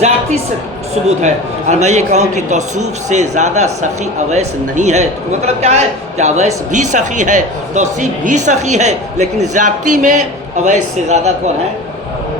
ذاتی ثبوت ہے. اور میں یہ کہوں کہ توصیف سے زیادہ سخی اویس نہیں ہے تو مطلب کیا ہے کہ اویس بھی سخی ہے، توصیف بھی سخی ہے، لیکن ذاتی میں اویس سے زیادہ کون ہے؟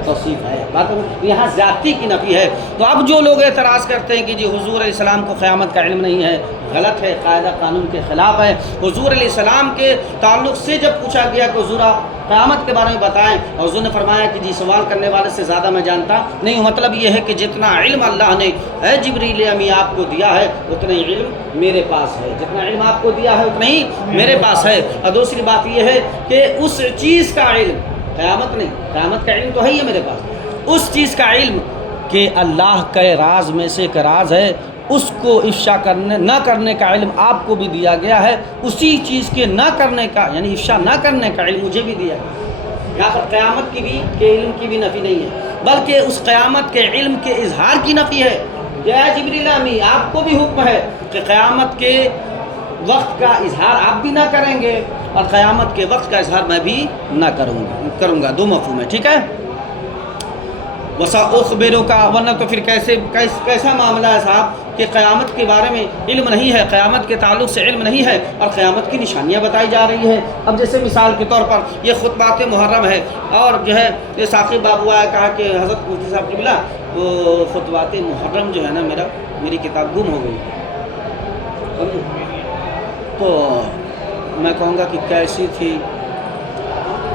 توصیف ہے. بات یہاں ذاتی کی نفی ہے. تو اب جو لوگ اعتراض کرتے ہیں کہ جی حضور علیہ السلام کو قیامت کا علم نہیں ہے، غلط ہے، قاعدہ قانون کے خلاف ہے. حضور علیہ السلام کے تعلق سے جب پوچھا گیا کہ حضور قیامت کے بارے میں بتائیں، اور حضور نے فرمایا کہ جی سوال کرنے والے سے زیادہ میں جانتا نہیں ہوں. مطلب یہ ہے کہ جتنا علم اللہ نے اے جبریل امی آپ کو دیا ہے اتنا ہی علم میرے پاس ہے، جتنا علم آپ کو دیا ہے اتنا ہی میرے پاس ہے. اور دوسری بات یہ ہے کہ اس چیز کا علم، قیامت نہیں، قیامت کا علم تو ہے ہی ہے میرے پاس، اس چیز کا علم کہ اللہ کے راز میں سے ایک راز ہے اس کو افشا کرنے نہ کرنے کا علم آپ کو بھی دیا گیا ہے. اسی چیز کے نہ کرنے کا یعنی افشا نہ کرنے کا علم مجھے بھی دیا ہے. یہاں پر قیامت کی بھی کے علم کی بھی نفی نہیں ہے بلکہ اس قیامت کے علم کے اظہار کی نفی ہے. یا جبریل امی آپ کو بھی حکم ہے کہ قیامت کے وقت کا اظہار آپ بھی نہ کریں گے اور قیامت کے وقت کا اظہار میں بھی نہ کروں گا. دو مفہوم ہے، ٹھیک ہے. وَسَأُخْبِرُكَ کا ورنہ تو پھر کیسا معاملہ ہے صاحب کہ قیامت کے بارے میں علم نہیں ہے، قیامت کے تعلق سے علم نہیں ہے اور قیامت کی نشانیاں بتائی جا رہی ہیں. اب جیسے مثال کے طور پر یہ خطبات محرم ہے اور جو ہے یہ ثاقب بابو آیا کہا کہ حضرت مفتی صاحب قبلہ وہ خطبات محرم جو ہے نا میری کتاب گم ہو گئی. تو میں کہوں گا کہ کیسی تھی؟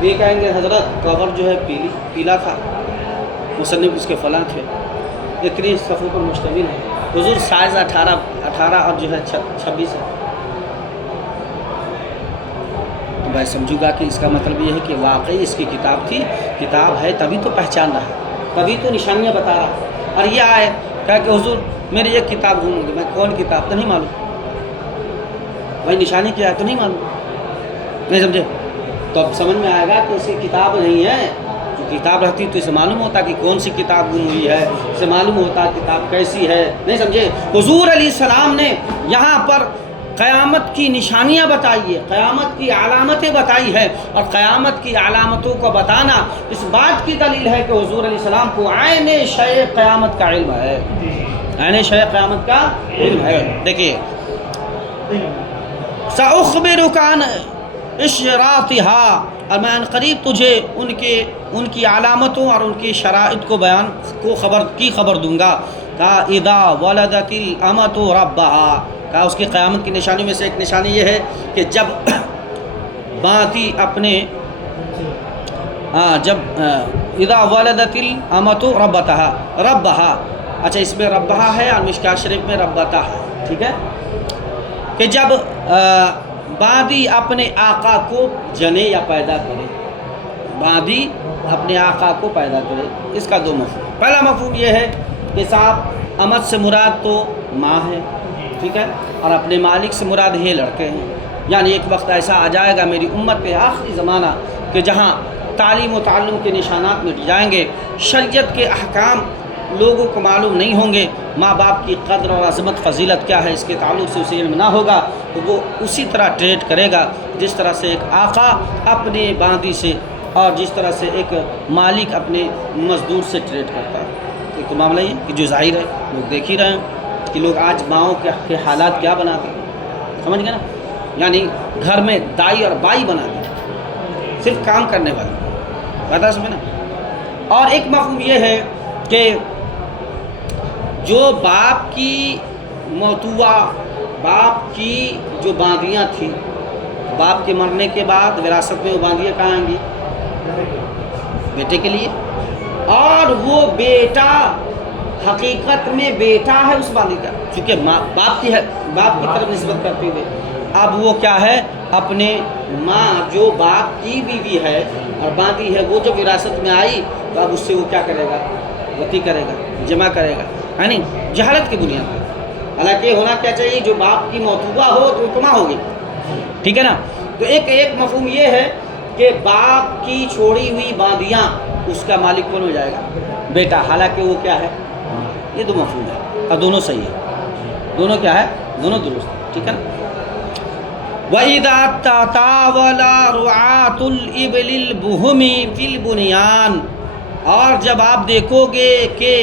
یہ کہیں گے حضرت کور جو ہے پیلا تھا، مصنف اس کے فلاں تھے، اتنی صفحوں پر مشتمل ہے. حضور سائز 18 اور جو ہے 26 ہے. تو میں سمجھوں گا کہ اس کا مطلب یہ ہے کہ واقعی اس کی کتاب تھی، کتاب ہے تبھی تو پہچان رہا، تبھی تو نشانیاں بتا رہا. اور یہ آئے کہا کہ حضور میری ایک کتاب گم ہو گئی. میں کون کتاب تو نہیں معلوم، بھائی نشانی کیا ہے تو نہیں معلوم، نہیں سمجھے؟ تو اب سمجھ میں آئے گا کہ اس کی کتاب نہیں ہے. جو کتاب رہتی تو اسے معلوم ہوتا کہ کون سی کتاب گم ہوئی ہے، اسے معلوم ہوتا کتاب کیسی ہے، نہیں سمجھے؟ حضور علیہ السلام نے یہاں پر قیامت کی نشانیاں بتائی ہے، قیامت کی علامتیں بتائی ہے. اور قیامت کی علامتوں کو بتانا اس بات کی دلیل ہے کہ حضور علیہ السلام کو عین شے قیامت کا علم ہے. عین شے قیامت کا علم ہے۔ دیکھیے سأخبرک عن اشراطها، اور میں عنقریب تجھے ان کی علامتوں اور ان کی شرائط کو خبر دوں گا۔ کہا اذا ولدت الامۃ ربها، کہا اس کی قیامت کی نشانیوں میں سے ایک نشانی یہ ہے کہ جب باندھی اپنے اذا ولدت الامۃ ربها، اچھا اس میں ربها ہے اور مشکاۃ شریف میں ربتا ہے، ٹھیک ہے، کہ جب باندھی اپنے آقا کو جنے یا پیدا کرے، باندھی اپنے آقا کو پیدا کرے، اس کا دو مفہوم۔ پہلا مفہوم یہ ہے کہ صاحب امت سے مراد تو ماں ہے، ٹھیک ہے، اور اپنے مالک سے مراد یہ لڑکے ہیں، یعنی ایک وقت ایسا آ جائے گا میری امت پہ آخری زمانہ کہ جہاں تعلیم و تعلم کے نشانات مٹ جائیں گے، شریعت کے احکام لوگوں کو معلوم نہیں ہوں گے، ماں باپ کی قدر اور عظمت فضیلت کیا ہے اس کے تعلق سے اسے علم نہ ہوگا، تو وہ اسی طرح ٹریٹ کرے گا جس طرح سے ایک آقا اپنے باندھی سے اور جس طرح سے ایک مالک اپنے مزدور سے ٹریٹ کرتا ہے۔ ایک تو معاملہ یہ کہ جو ظاہر ہے لوگ دیکھ ہی رہے ہیں کہ لوگ آج ماؤں کے حالات کیا بنا دیں، سمجھ گئے نا، یعنی گھر میں دائی اور بائی بنا دیں، صرف کام کرنے والی بات سمجھے نا۔ اور ایک مفہوم یہ ہے کہ جو باپ کی موتوا، باپ کی جو باندیاں تھیں، باپ کے مرنے کے بعد وراثت میں وہ باندیاں کہاں آئیں گی؟ بیٹے کے لیے، اور وہ بیٹا حقیقت میں بیٹا ہے اس باندھی کا، چونکہ باپ کی طرف نسبت کرتے ہوئے اب وہ کیا ہے، اپنے ماں جو باپ کی بیوی ہے اور باندھی ہے وہ جو وراثت میں آئی تو اب اس سے وہ کیا کرے گا، وتی کرے گا، جمع کرے گا، ہے نہیں، جہالت کی بنیاد پر۔ حالانکہ ہونا کیا چاہیے، جو باپ کی موتوا ہو تو کما ہوگی، ٹھیک ہے نا۔ تو ایک مفہوم یہ ہے کہ باپ کی چھوڑی ہوئی باندیاں اس کا مالک کون ہو جائے گا، بیٹا، حالانکہ وہ کیا ہے، یہ دو مفہوم ہے اور دونوں صحیح ہے، دونوں کیا ہے، دونوں درست ہے، ٹھیک ہے نا۔ وَإِذَا تَطَاوَلَ رُعَاةُ الْإِبِلِ الْبُهُمِ فِي الْبُنْيَانِ، اور جب آپ دیکھو گے کہ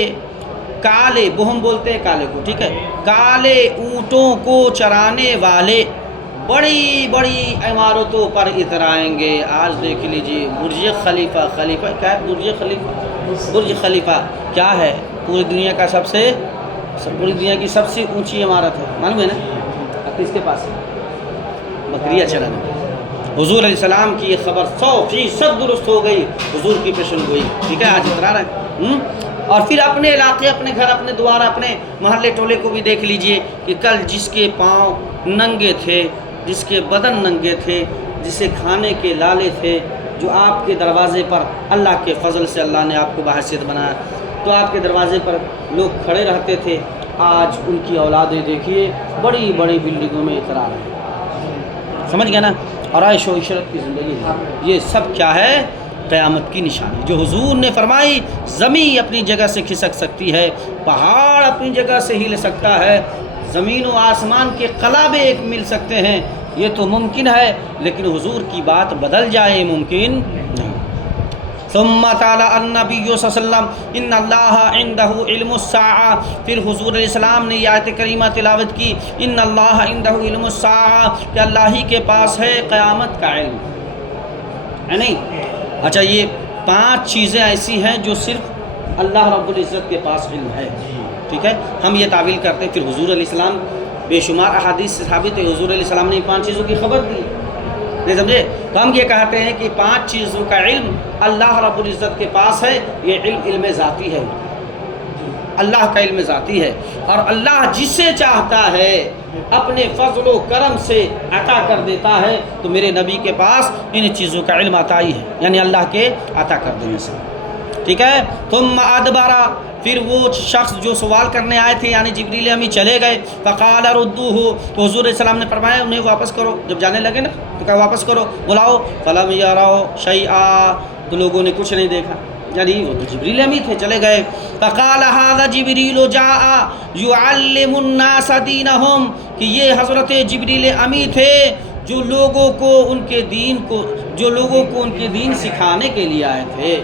کالے، بہم بولتے ہیں کالے کو، ٹھیک ہے، کالے اونٹوں کو چرانے والے بڑی بڑی عمارتوں پر اترائیں گے۔ آج دیکھ لیجیے برج خلیفہ کیا ہے، برج خلیفہ کیا ہے، پوری دنیا کی سب سے اونچی عمارت ہے، معلوم ہے نا، اب کس کے پاس ہے، بکریاں چلانے۔ حضور علیہ السلام کی یہ خبر 100% درست ہو گئی، حضور کی پیشن گوئی، ٹھیک ہے، آج اترا رہے ہیں۔ اور پھر اپنے علاقے، اپنے گھر، اپنے دوار، اپنے محلے ٹولے کو بھی دیکھ لیجئے کہ کل جس کے پاؤں ننگے تھے، جس کے بدن ننگے تھے، جسے کھانے کے لالے تھے، جو آپ کے دروازے پر اللہ کے فضل سے اللہ نے آپ کو بحیثیت بنایا، تو آپ کے دروازے پر لوگ کھڑے رہتے تھے، آج ان کی اولادیں دیکھیے بڑی بڑی بلڈنگوں میں اترا رہے ہیں، سمجھ گئے نا، اور عیش و عشرت کی زندگی ہے۔ یہ سب کیا ہے، قیامت کی نشانی، جو حضور نے فرمائی زمین اپنی جگہ سے کھسک سکتی ہے، پہاڑ اپنی جگہ سے ہل سکتا ہے، زمین و آسمان کے قلابے ایک مل سکتے ہیں، یہ تو ممکن ہے، لیکن حضور کی بات بدل جائے ممکن نہیں۔ ثم تعالی النبی صلی اللہ علیہ وسلم ان اللہ عنده علم الساعہ، پھر حضور علیہ السلام نے یہ آیت کریمہ تلاوت کی، ان اللہ عنده علم الساعہ، کہ اللہ ہی کے پاس ہے قیامت کا علم، ہے نہیں۔ اچھا، یہ 5 چیزیں ایسی ہیں جو صرف اللہ رب العزت کے پاس علم ہے، ٹھیک ہے، ہم یہ تعویل کرتے ہیں، پھر حضور علیہ السلام بے شمار احادیث سے ثابت ہے حضور علیہ السلام نے 5 چیزوں کی خبر دی، نہیں سمجھے، تو ہم یہ کہتے ہیں کہ 5 چیزوں کا علم اللہ رب العزت کے پاس ہے، یہ علم ذاتی ہے، اللہ کا علم ذاتی ہے، اور اللہ جسے چاہتا ہے اپنے فضل و کرم سے عطا کر دیتا ہے، تو میرے نبی کے پاس ان چیزوں کا علم عطائی ہے، یعنی اللہ کے عطا کر دینے سے، ٹھیک ہے۔ ثم ادبرا، پھر وہ شخص جو سوال کرنے آئے تھے یعنی جبریل امی چلے گئے، فقال ردوہ، تو حضور علیہ السلام نے فرمایا انہیں واپس کرو، جب جانے لگے نا تو کہا واپس کرو، بلاؤ، فلم یروا شیئا، تو لوگوں نے کچھ نہیں دیکھا، یعنی وہ تو جبریل امی تھے، چلے گئے۔ فقال هذا جبریل جاء يعلم الناس دینہم، کہ یہ حضرت جبریل امی تھے جو لوگوں کو ان کے دین سکھانے کے لیے آئے تھے،